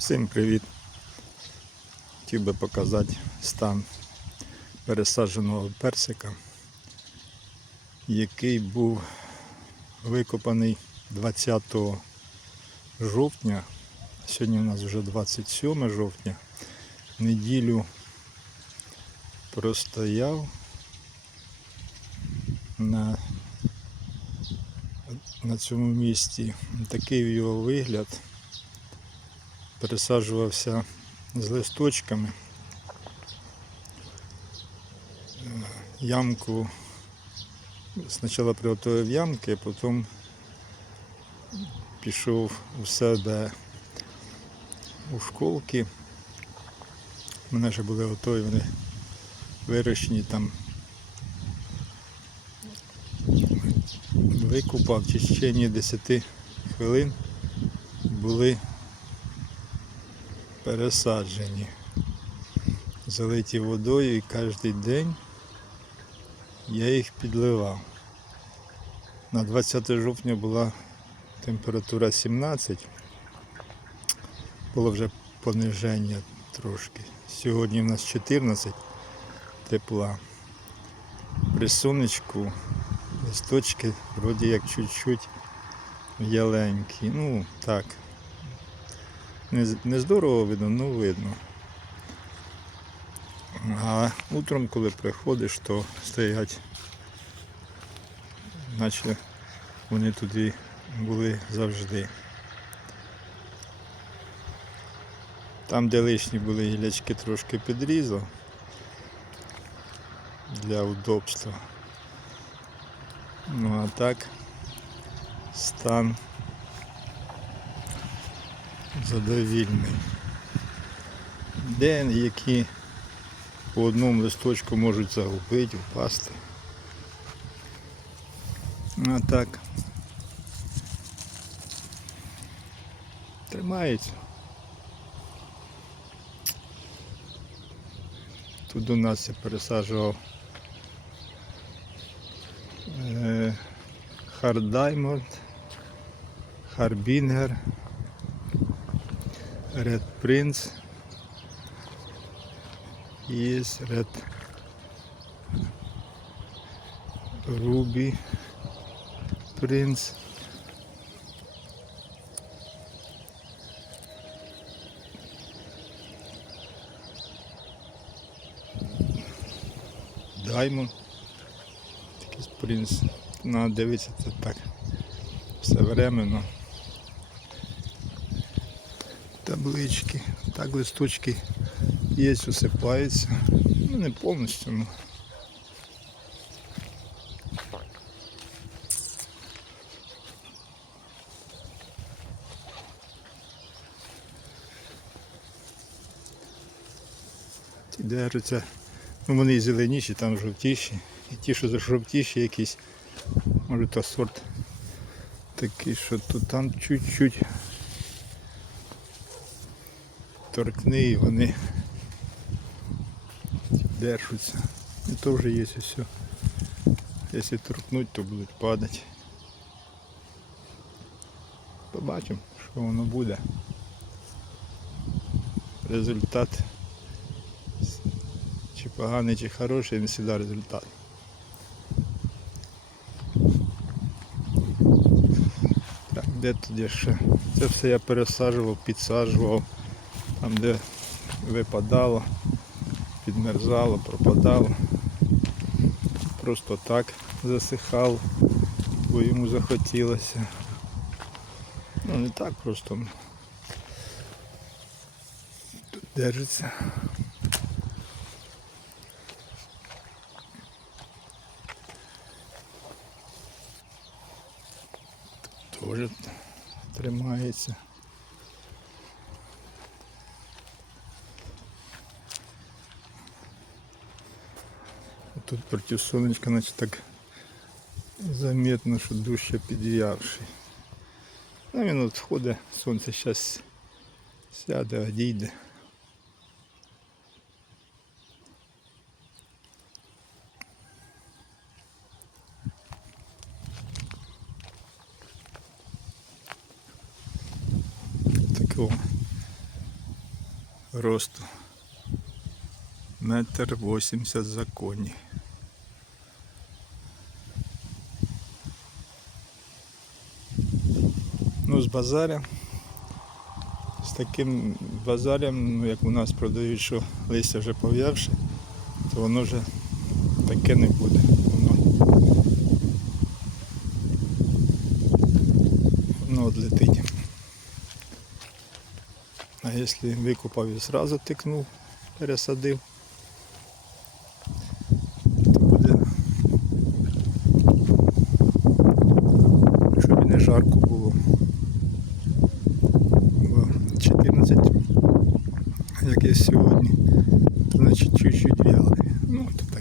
Всім привіт! Хотів би показати стан пересадженого персика, який був викопаний 20 жовтня. Сьогодні у нас вже 27 жовтня. Неділю простояв на, на цьому місці. Такий його вигляд пересаджувався з листочками. Ямку спочатку приготував ямки, потім пішов у себе у школки. У мене вже були готові, вони вирощені там. Викупав в течение 10 хвилин були пересаджені, залиті водою і кожен день я їх підливав. На 20 жовтня була температура 17, було вже пониження трошки. Сьогодні в нас 14 тепла. При сонечку листочки вроді як чуть-чуть в'яленькі. Ну так, не, не здорово видно, ну видно. А утром, коли приходиш, то стоять, наче вони туди були завжди. Там, де лишні були гілячки, трошки підрізав для удобства. Ну а так стан задовільний. Де які по одному листочку можуть загубити, впасти. А так. Тримається. Тут у нас я пересаджував е, Хардаймонд, Харбінгер, Red Prince. Есть Red Ruby Prince. Diamond. Такий принц. Надо дивитися це так. Все временно. Таблички. Так листочки є, усипаються. Ну не повністю. Ну. Ті держаться. Ну вони зеленіші, там жовтіші. І ті, що жовтіші якісь, може то сорт такий, що то там чуть-чуть торкни і вони держаться. І то вже є все. Якщо торкнуть, то будуть падати. Побачимо, що воно буде. Результат чи поганий, чи хороший, не завжди результат. Так, де тоді ще? Це все я пересаджував, підсаджував, там де випадало, підмерзало, пропадало. Просто так засихав, бо йому захотілося. Ну не так просто. Тут держиться. Тоже тримається. Тут проти сонечка, значить так заметно, що дужче підв'явший. Ну він от входить, сонце зараз сяде, одійде. Такого росту. Метр вісімдесят законі. з базаря. З таким базарем, як у нас продають, що листя вже пов'явше, то воно вже таке не буде. Воно воно одлетить. А якщо викупав і одразу тикнув, пересадив, то буде, щоб і жарко було. яке сьогодні, то значить чуть-чуть в'яли. Ну, тобто